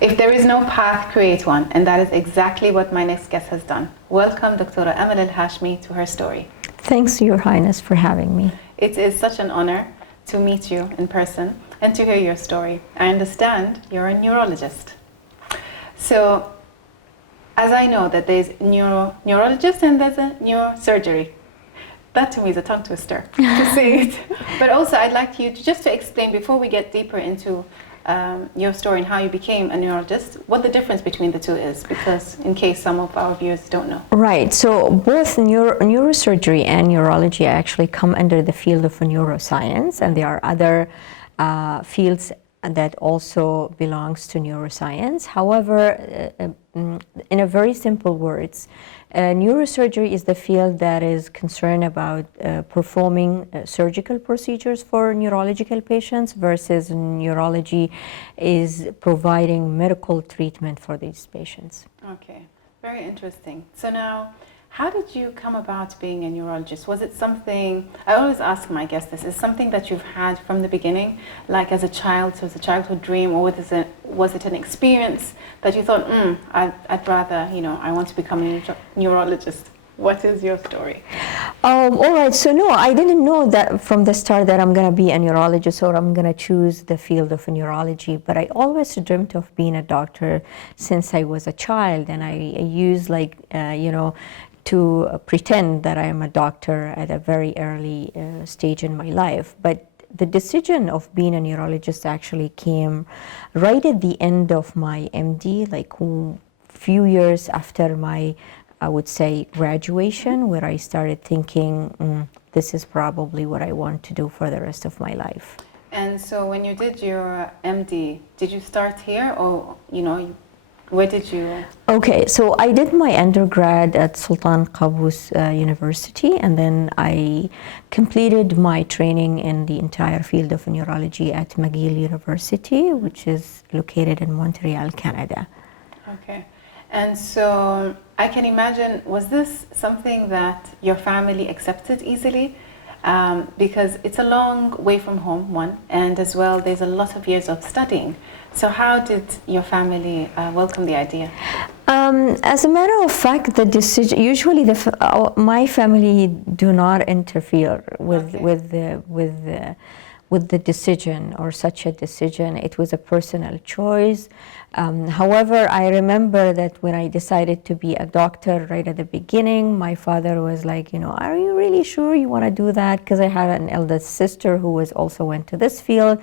If there is no path, create one. And that is exactly what my next guest has done. Welcome Dr. Amal Al Hashmi to her story. Thanks, Your Highness, for having me. It is such an honor to meet you in person and to hear your story. I understand you're a neurologist. So, as I know that there's neurologist and there's a neurosurgery. That to me is a tongue twister to say it. But also I'd like you to explain, before we get deeper into your story and how you became a neurologist, what the difference between the two is, because in case some of our viewers don't know. Right, so both neurosurgery and neurology actually come under the field of neuroscience, and there are other fields that also belongs to neuroscience. However, in a very simple words, neurosurgery is the field that is concerned about performing surgical procedures for neurological patients, versus neurology is providing medical treatment for these patients. Okay, very interesting. So now, how did you come about being a neurologist? Was it something, I always ask my guests this, is something that you've had from the beginning, like as a child, so it's a childhood dream, or was it an experience that you thought, I'd rather, I want to become a neurologist? What is your story? All right, so no, I didn't know that from the start that I'm going to be a neurologist or I'm going to choose the field of neurology, but I always dreamt of being a doctor since I was a child, and I used to pretend that I am a doctor at a very early stage in my life. But the decision of being a neurologist actually came right at the end of my MD, like a few years after my, I would say, graduation, where I started thinking, this is probably what I want to do for the rest of my life. And so when you did your MD, did you start here, or, where did you? Okay, so I did my undergrad at Sultan Qaboos University, and then I completed my training in the entire field of neurology at McGill University, which is located in Montreal, Canada. Okay, and so I can imagine, was this something that your family accepted easily? Because it's a long way from home, one, and as well there's a lot of years of studying. So how did your family welcome the idea? As a matter of fact, the decision, usually my family do not interfere with the decision or such a decision. It was a personal choice. However, I remember that when I decided to be a doctor right at the beginning, my father was like, are you really sure you want to do that? Because I had an eldest sister who also went to this field,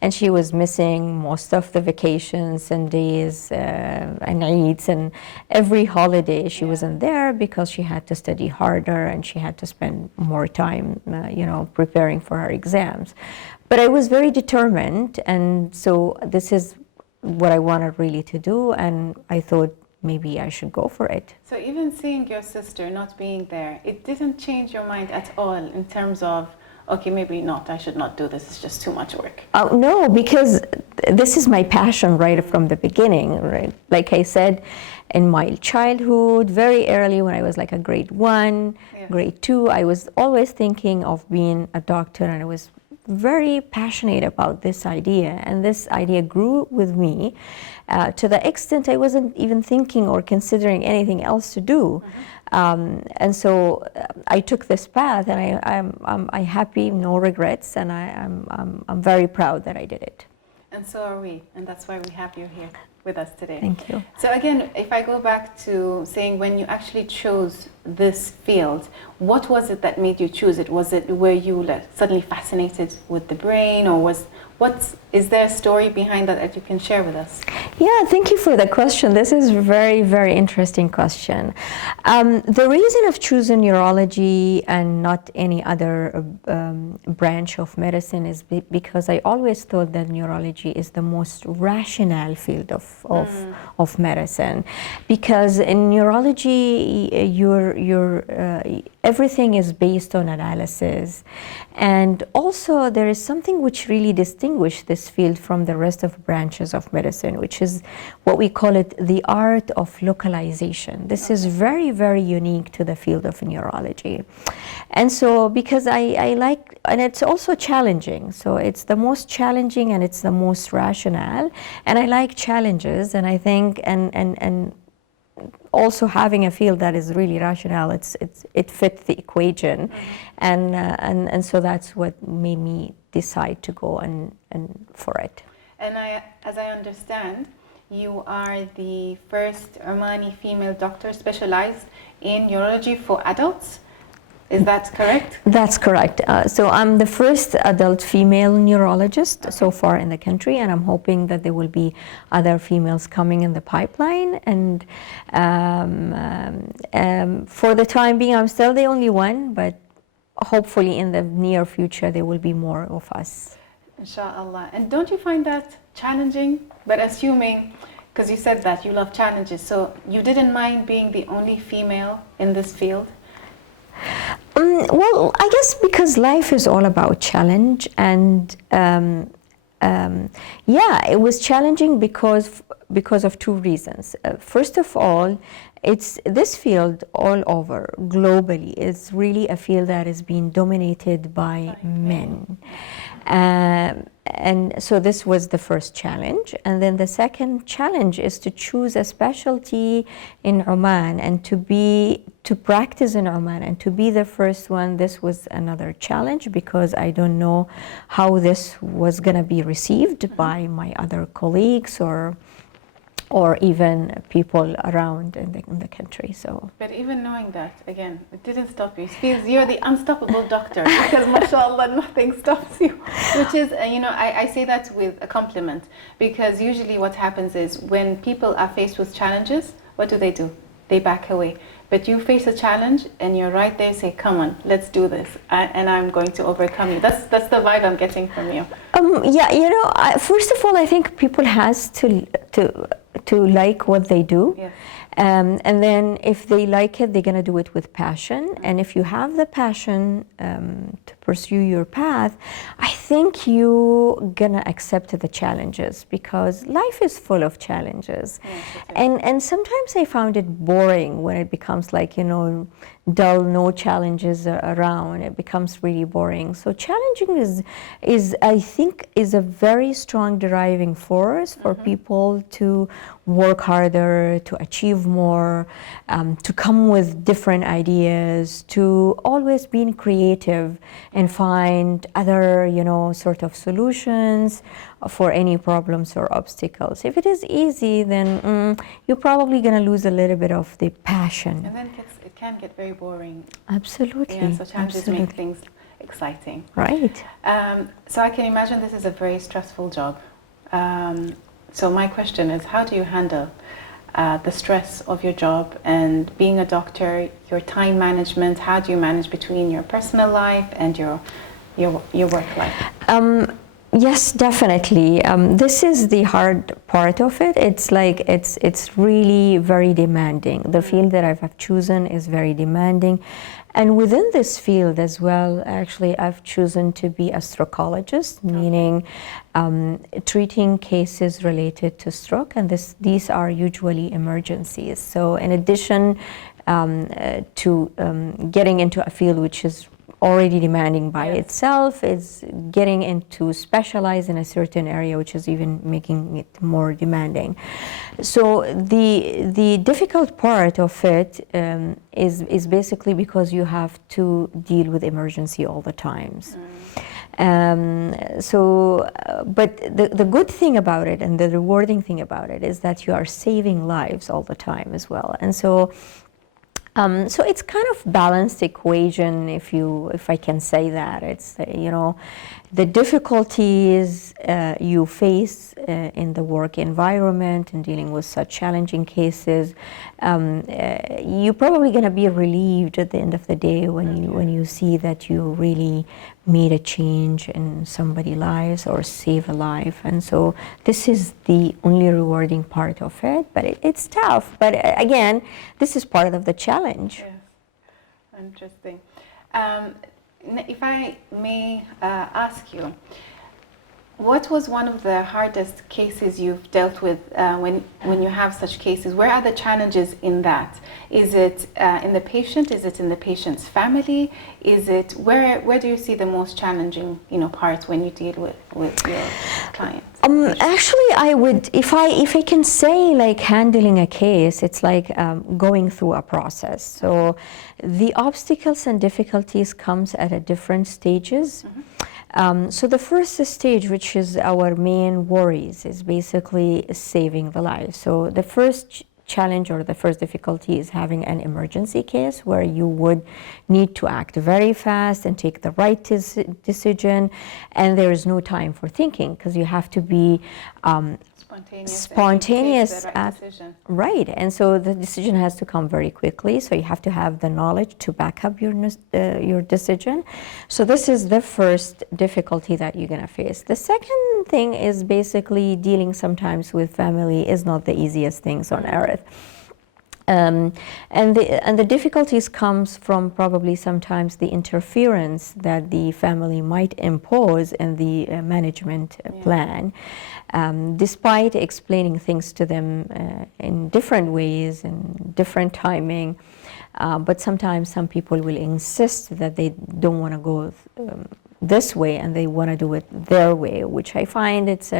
and she was missing most of the vacations and days and Eids, and every holiday she wasn't there because she had to study harder and she had to spend more time, preparing for her exams. But I was very determined, and so this is what I wanted really to do, and I thought maybe I should go for it. So even seeing your sister not being there, it didn't change your mind at all in terms of, okay, maybe not, I should not do this, it's just too much work? No, because this is my passion right from the beginning, right? Like I said, in my childhood, very early when I was like a grade 1, yes, grade 2, I was always thinking of being a doctor, and I was very passionate about this idea, and this idea grew with me to the extent I wasn't even thinking or considering anything else to do. And so I took this path, and I'm happy, no regrets, and I'm very proud that I did it. And so are we, and that's why we have you here with us today. Thank you. So again, if I go back to saying when you actually chose this field, what was it that made you choose it? Were you suddenly fascinated with the brain, or is there a story behind that you can share with us? Yeah, thank you for the question. This is a very, very interesting question. The reason of choosing neurology and not any other branch of medicine is because I always thought that neurology is the most rational field of of medicine, because in neurology, everything is based on analysis, and also there is something which really distinguishes this field from the rest of branches of medicine, which is what we call it the art of localization. This is very, very unique to the field of neurology. And so, because I like, and it's also challenging, so it's the most challenging and it's the most rational, and I like challenges, and I think, and also having a field that is really rational, it fits the equation, and so that's what made me decide to go and for it. And as I understand, you are the first Omani female doctor specialized in neurology for adults. Is that correct? That's correct. So I'm the first adult female neurologist so far in the country, and I'm hoping that there will be other females coming in the pipeline. And for the time being, I'm still the only one, but hopefully in the near future, there will be more of us. Inshallah. And don't you find that challenging? But assuming, because you said that you love challenges, so you didn't mind being the only female in this field? Well, I guess because life is all about challenge, and yeah, it was challenging because of two reasons. First of all, it's this field all over globally is really a field that is being dominated by men. And so this was the first challenge. And then the second challenge is to choose a specialty in Oman and to practice in Oman and to be the first one. This was another challenge because I don't know how this was going to be received by my other colleagues or even people around in the country. So, but even knowing that, again, it didn't stop you. It feels you're the unstoppable doctor because, mashallah, nothing stops you. Which is, I say that with a compliment, because usually what happens is when people are faced with challenges, what do? They back away. But you face a challenge and you're right there, say, come on, let's do this, and I'm going to overcome you. That's the vibe I'm getting from you. Yeah, first of all, I think people has to like what they do. Yes. And then if they like it, they're going to do it with passion. And if you have the passion to pursue your path, I think you're going to accept the challenges because life is full of challenges. Yes, and sometimes I found it boring when it becomes like, dull, no challenges around. It becomes really boring. So challenging is I think, is a very strong driving force for people to work harder, to achieve more, to come with different ideas, to always being creative and find other, sort of solutions for any problems or obstacles. If it is easy, then you're probably going to lose a little bit of the passion. And then it can get very boring. Absolutely. Yeah, so challenges make things exciting. Right. So I can imagine this is a very stressful job. So my question is, how do you handle the stress of your job and being a doctor, your time management? How do you manage between your personal life and your work life? Yes, definitely. This is the hard part of it. It's like it's really very demanding. The field that I've chosen is very demanding. And within this field as well, actually, I've chosen to be a strokeologist, meaning treating cases related to stroke. And these are usually emergencies. So in addition to getting into a field which is already demanding by itself, is getting into specialize in a certain area, which is even making it more demanding. So the difficult part of it is basically because you have to deal with emergency all the times. But the good thing about it and the rewarding thing about it is that you are saving lives all the time as well. And so it's kind of balanced equation, if I can say that. It's the difficulties you face in the work environment and dealing with such challenging cases, you're probably going to be relieved at the end of the day when you see that you really made a change in somebody's lives or save a life. And so this is the only rewarding part of it, but it's tough. But again, this is part of the challenge. Yes, interesting. If I may ask you, what was one of the hardest cases you've dealt with when you have such cases? Where are the challenges in that? Is it in the patient? Is it in the patient's family? Is it where do you see the most challenging parts when you deal with your clients? Actually, I would, if I can say, like, handling a case, it's like going through a process. So the obstacles and difficulties comes at a different stages. So the first stage, which is our main worries, is basically saving the life. So the first challenge or the first difficulty is having an emergency case where you would need to act very fast and take the right decision, and there is no time for thinking because you have to be spontaneous right, and so the decision has to come very quickly, so you have to have the knowledge to back up your decision. So this is the first difficulty that you're going to face. The second thing is basically dealing sometimes with family is not the easiest things on earth. And the difficulties comes from probably sometimes the interference that the family might impose in the management plan, despite explaining things to them in different ways and different timing. But sometimes some people will insist that they don't want to go this way and they want to do it their way, which I find it's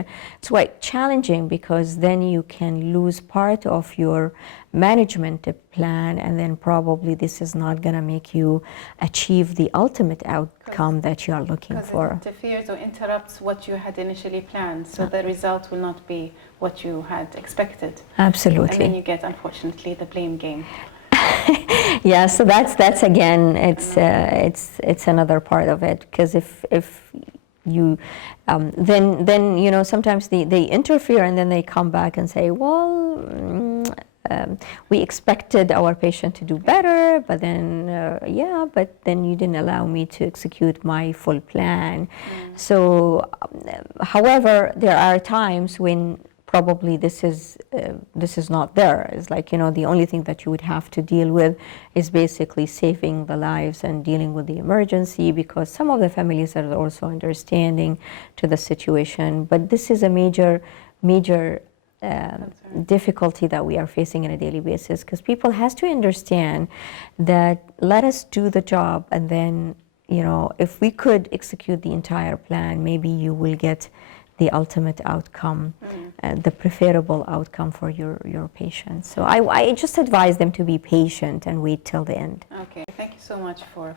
quite challenging, because then you can lose part of your management plan, and then probably this is not going to make you achieve the ultimate outcome that you are looking for. Because it interferes or interrupts what you had initially planned, so the result will not be what you had expected. Absolutely. And then you get, unfortunately, the blame game. Yeah, so that's again, it's another part of it, because if you then sometimes they interfere and then they come back and say, well, we expected our patient to do better, but then but then you didn't allow me to execute my full plan. So however, there are times when probably this is not there. It's like, the only thing that you would have to deal with is basically saving the lives and dealing with the emergency, because some of the families are also understanding to the situation. But this is a major difficulty that we are facing on a daily basis, because people has to understand that let us do the job, and then if we could execute the entire plan, maybe you will get the ultimate outcome, the preferable outcome for your patient. So I just advise them to be patient and wait till the end. Okay, thank you so much for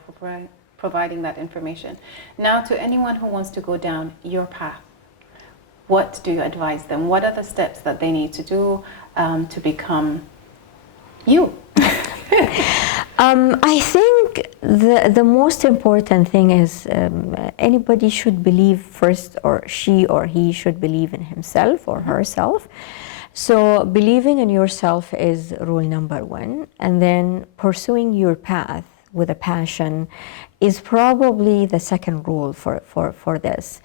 providing that information. Now, to anyone who wants to go down your path, what do you advise them? What are the steps that they need to do to become you? I think the most important thing is anybody should believe first, or she or he should believe in himself or herself. So believing in yourself is rule number one, and then pursuing your path with a passion is probably the second rule for this.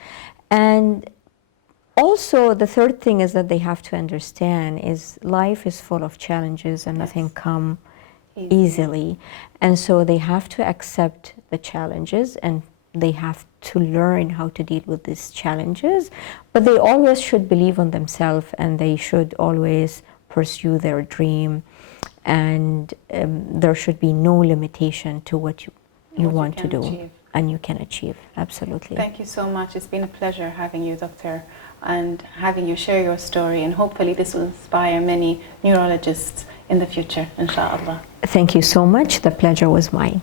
And also, the third thing is that they have to understand is life is full of challenges and nothing come easily. And so they have to accept the challenges and they have to learn how to deal with these challenges. But they always should believe in themselves, and they should always pursue their dream. And there should be no limitation to what you want to do. Achieve. And you can achieve, absolutely. Thank you so much. It's been a pleasure having you, Doctor, and having you share your story, and hopefully this will inspire many neurologists in the future, inshallah. Thank you so much. The pleasure was mine.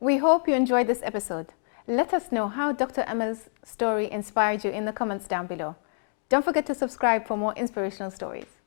We hope you enjoyed this episode. Let us know how Dr. Amal's story inspired you in the comments down below. Don't forget to subscribe for more inspirational stories.